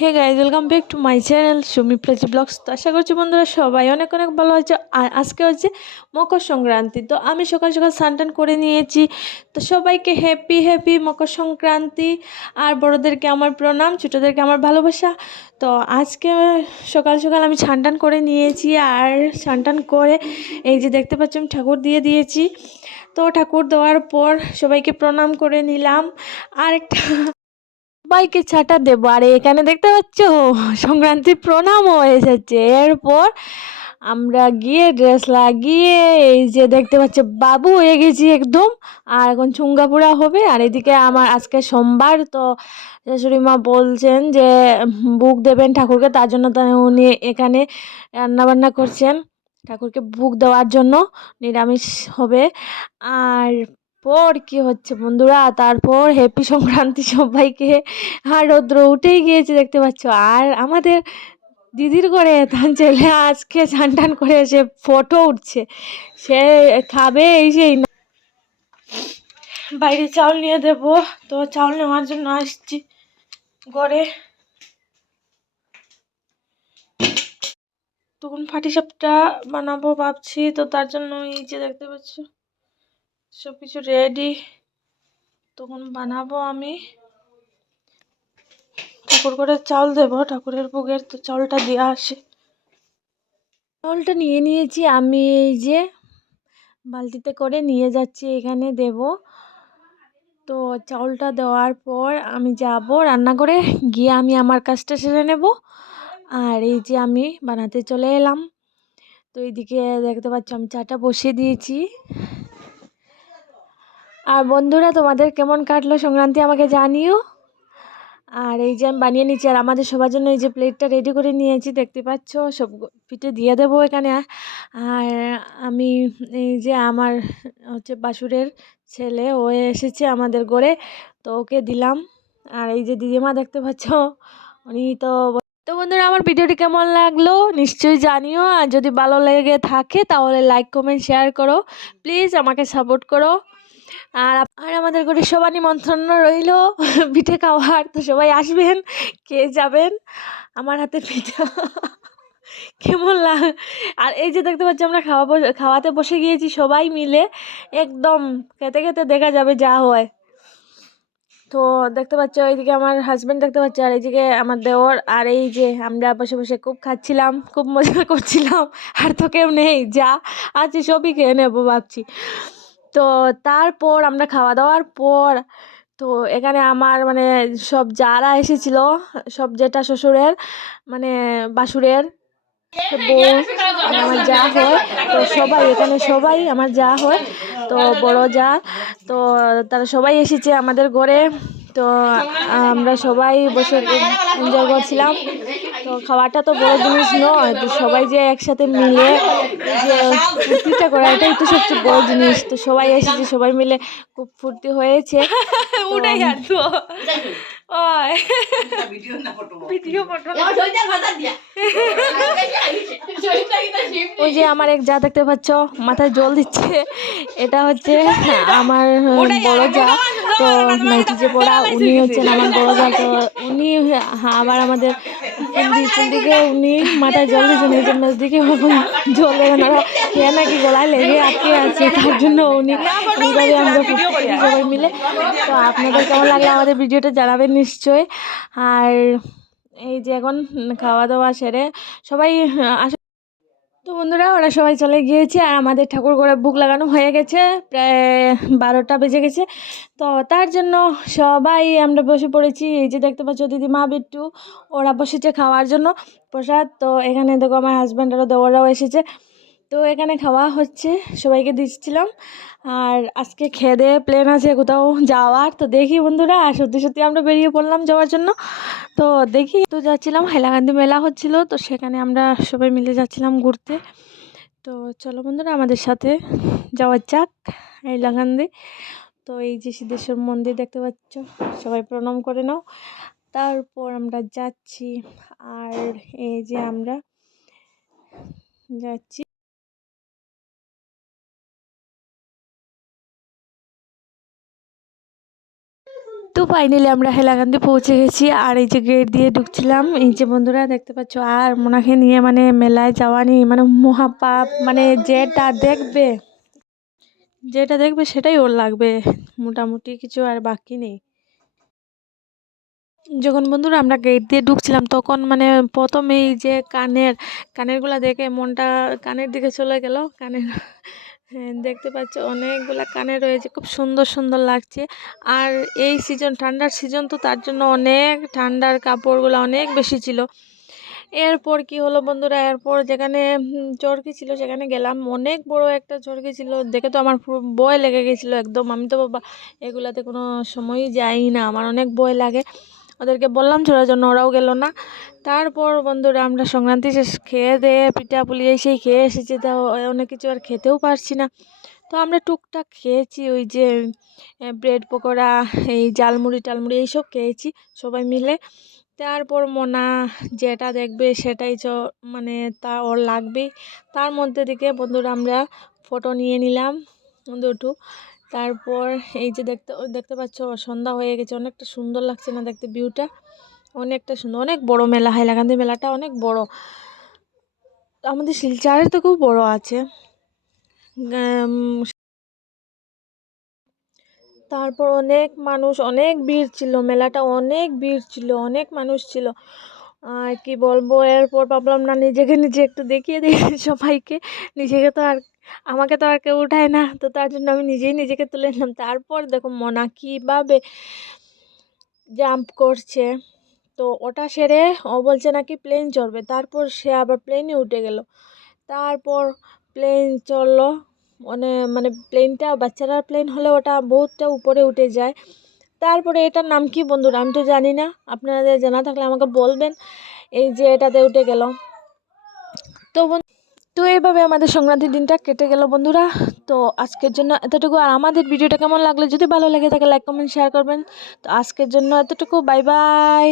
Hey guys welcome back to my channel Sumi Prachi blogs তো আশা করছি বন্ধুরা সবাই অনেক অনেক ভালো আছে। আর আজকে হচ্ছে মকর সংক্রান্তি। তো আমি সকাল সকাল স্নান করে নিয়েছি। তো সবাইকে হ্যাপি হ্যাপি মকর সংক্রান্তি। আর বড়োদেরকে আমার প্রণাম, ছোটোদেরকে আমার ভালোবাসা। তো আজকে সকাল সকাল আমি স্নান করে নিয়েছি। আর স্নান করে এই যে দেখতে পাচ্ছি, আমি ঠাকুর দিয়ে দিয়েছি। তো ঠাকুর দেওয়ার পর সবাইকে প্রণাম করে নিলাম। আর একটা সবাইকে ছাটা দেবো। আর এখানে দেখতে পাচ্ছ? সংক্রান্তি প্রণামও এসেছে। এরপর আমরা গিয়ে ড্রেস লাগিয়ে এই যে দেখতে পাচ্ছ, বাবু হয়ে গেছি একদম। আর এখন চুঙ্গাপুরা হবে। আর এদিকে আমার আজকে সোমবার, তো শাশুড়ি মা বলছেন যে, বুক দেবেন ঠাকুরকে। তার জন্য উনি এখানে রান্নাবান্না করছেন ঠাকুরকে বুক দেওয়ার জন্য। নিরামিষ হবে। আর পর কি হচ্ছে বন্ধুরা? তারপর হ্যাপি সংক্রান্তি সবাইকে। আর রৌদ্র উঠেই গিয়েছে, দেখতে পাচ্ছ। আর আমাদের দিদির করে তার ছেলে আজকে স্নান টান করে এসে ফটো উঠছে। সে খাবে এই সেই বাইরে চাউল নিয়ে দেব। তো চাউল নেওয়ার জন্য আসছি ঘরে। তখন ফাটি সাপটা বানাবো ভাবছি। তো তার জন্য এই যে দেখতে পাচ্ছ। সব কিছু রেডি তখন বানাবো আমি। ঠাকুর করে চাল দেব। ঠাকুরের ভোগের তো চাউলটা দেওয়া আসে চাউলটা নিয়ে নিয়েছি। আমি এই যে বালতিতে করে নিয়ে যাচ্ছি, এখানে দেব। তো চাউলটা দেওয়ার পর আমি যাব রান্না করে গিয়ে আমি আমার কাজটা সেরে নেব। আর এই যে আমি বানাতে চলে এলাম। তো এইদিকে দেখতে পাচ্ছ আমি চাটা বসিয়ে দিয়েছি। আর বন্ধুরা, তোমাদের কেমন কাটলো সংক্রান্তি আমাকে জানিও। আর এই যে আমি বানিয়ে নিচ্ছি, আর আমাদের সবার জন্য এই যে প্লেটটা রেডি করে নিয়েছি, দেখতে পাচ্ছ? সব পিঠে দিয়ে দেবো এখানে। আর আমি এই যে আমার হচ্ছে বাসুরের ছেলে, ও এসেছে আমাদের ঘরে, তো ওকে দিলাম। আর এই যে দিদিমা দেখতে পাচ্ছ, উনি তো তো বন্ধুরা, আমার ভিডিওটি কেমন লাগল নিশ্চয়ই জানিও। আর যদি ভালো লেগে থাকে, তাহলে লাইক কমেন্ট শেয়ার করো। প্লিজ আমাকে সাপোর্ট করো। আর আর আমাদের ঘরে সবার নিমন্ত্রণ রইল পিঠে খাওয়ার। তো সবাই আসবেন, কে যাবেন? আমার হাতে পিঠা। কেমন লাগ আর এই যে দেখতে পাচ্ছি আমরা খাওয়া খাওয়াতে বসে গিয়েছি সবাই মিলে। একদম খেতে খেতে দেখা যাবে যা হয়। তো দেখতে পাচ্ছ এইদিকে আমার হাজব্যান্ড দেখতে পাচ্ছ, আর এইদিকে আমার দেওর। আর এই যে আমরা বসে বসে খুব খাচ্ছিলাম, খুব মজা করছিলাম। আর তো কেউ নেই, যা আছে সবই খেয়ে নেব ভাবছি। তো তারপর আমরা খাওয়া দাওয়ার পর তো এখানে আমার মানে সব যারা এসেছিল, সব জেঠা শ্বশুরের মানে বাসুরের বউ মানে আমার যা হয়, তো সবাই এখানে সবাই আমার যা হয়, তো বড় যা, তো তারা সবাই এসেছে আমাদের ঘরে, তো আমরা সবাই বসে এনজয় করছিলাম। তো খাওয়াটা তো বড় জিনিস নয় তো সবাই যে একসাথে মিলে যে ফুর্তিটা করা এটাই তো সবচেয়ে বড় জিনিস। তো সবাই এসেছে সবাই মিলে খুব ফুর্তি হয়েছে। উঠাই আর তো ওই। ওই যে আমার এক যা দেখতে পাচ্ছ মাথায় জল দিচ্ছে। এটা হচ্ছে আমার বড় যা। তো নাইটি যে পড়া উনি হচ্ছেন আমার বড় যা তো উনি আবার আমাদের দিকে উনি মাথায় জল দিচ্ছেন এই জন্য দিকে জল দেবেন ওরা খেয়ে নাকি গলায় লেগে আটকে আছে তার জন্য উনি এইভাবে আমরা সবাই মিলে। তো আপনাদের কেমন লাগল আমাদের ভিডিওটা জানাবেন নিশ্চয়ই। আর এই যে এখন খাওয়া দাওয়া সেরে সবাই তো বন্ধুরা, ওরা সবাই চলে গিয়েছে আর আমাদের ঠাকুর করে বুক লাগানো হয়ে গেছে। প্রায় বারোটা বেজে গেছে। তো তার জন্য সবাই আমরা বসে পড়েছি। এই যে দেখতে পাচ্ছ দিদি মা বিট্টু, ওরা বসেছে খাওয়ার জন্য প্রসাদ। তো এখানে দেখো আমার হাজব্যান্ড আরও দেওয়ারাও এসেছে। তো এখানে খাওয়া হচ্ছে, সবাইকে দিচ্ছিলাম। আর আজকে খেয়ে দিয়ে প্লেন আছে কোথাও যাওয়ার। তো দেখি বন্ধুরা, আর সত্যি সত্যি আমরা বেরিয়ে পড়লাম যাওয়ার জন্য। তো দেখি তো যাচ্ছিলাম, হাইলাকান্দি মেলা হচ্ছিল। তো সেখানে আমরা সবাই মিলে যাচ্ছিলাম ঘুরতে। তো চলো বন্ধুরা, আমাদের সাথে যাওয়ার যাক হাইলাকান্দি। তো এই যে সিদ্ধেশ্বর মন্দির দেখতে পাচ্ছ, সবাই প্রণাম করে নাও। তারপর আমরা যাচ্ছি, আর এই যে আমরা যাচ্ছি। ফাইনালি আমরা হেলাকান্দি পৌঁছে গেছি, আর এই যে গেট দিয়ে ঢুকছিলাম, এই যে বন্ধুরা দেখতে পাচ্ছ, আর মোনাকে নিয়ে মানে মেলায় যাওয়া নিয়ে মানে মহাপাপ মানে যেটা দেখবে যেটা দেখবে সেটাই ওর লাগবে, মোটামুটি কিছু আর বাকি নেই। যখন বন্ধুরা আমরা গেট দিয়ে ঢুকছিলাম, তখন মানে প্রথমেই যে কানের, কানেরগুলো দেখে মনটা কানের দিকে চলে গেল, কানের দেখতে পাচ্ছ অনেকগুলা কানে রয়েছে, খুব সুন্দর সুন্দর লাগছে। আর এই সিজন ঠান্ডার সিজন তো তার জন্য অনেক ঠান্ডার কাপড়গুলো অনেক বেশি ছিল। এরপর কি হলো বন্ধুরা? এরপর যেখানে চরকি ছিল, সেখানে গেলাম। অনেক বড় একটা চরকি ছিল, দেখে তো আমার পুরো ভয় লেগে গেছিল একদম। আমি তো বাবা, এগুলাতে কোনো সময়ই যাই না আমার অনেক ভয় লাগে। ওদেরকে বললাম ছোড়ার জন্য ওরাও গেল না। তারপর বন্ধুরা আমরা সংক্রান্তি শেষ খেয়ে দিয়ে পিঠা পুলি সেই খেয়ে এসেছি। তা অনেক কিছু আর খেতেও পারছি না। তো আমরা টুকটাক খেয়েছি ওই যে ব্রেড পকোড়া, এই জালমুড়ি টালমুড়ি এইসব খেয়েছি সবাই মিলে। তারপর মোনা যেটা দেখবে সেটাই চ মানে তা ওর লাগবেই। তার মধ্যে থেকে বন্ধুরা আমরা ফটো নিয়ে নিলাম। দুটো তারপর এই যে দেখতে দেখতে পাচ্ছ, সন্ধ্যা হয়ে গেছে, অনেকটা সুন্দর লাগছে না দেখতে ভিউটা। অনেকটা সুন্দর অনেক বড় মেলা, হাইলাকান্দি মেলাটা অনেক বড়। আমাদের শিলচরের থেকেও বড় আছে। তারপর অনেক মানুষ, অনেক ভিড় ছিল, মেলাটা অনেক ভিড় ছিল, অনেক মানুষ ছিল। আর কি বলব, এরপর ভাবলাম না, নিজেকে নিজে একটু দেখিয়ে দিই সবাইকে। নিজেকে তো আর আমাকে তো আর কেউ উঠায় না। তো তার জন্য আমি নিজেই নিজেকে তুলে নিলাম। তারপর দেখো মনা কীভাবে জাম্প করছে। তো ওটা সেরে ও বলছে নাকি প্লেন চড়বে। তারপর সে আবার প্লেনে উঠে গেল। তারপর প্লেন চলল মানে মানে প্লেনটা বাচ্চারা প্লেন হলে ওটা বহুতটা উপরে উঠে যায়। তারপরে এটার নাম কি বন্ধুরা? আমি তো জানি না। আপনাদের জানা থাকলে আমাকে বলবেন। এই যে এটাতে উঠে গেল। তো তো এইভাবে আমাদের সংক্রান্তির দিনটা কেটে গেল বন্ধুরা। তো আজকের জন্য এতটুকু। আর আমাদের ভিডিওটা কেমন লাগল? যদি ভালো লাগে থাকে লাইক কমেন্ট শেয়ার করবেন। তো আজকের জন্য এতটুকু। Bye bye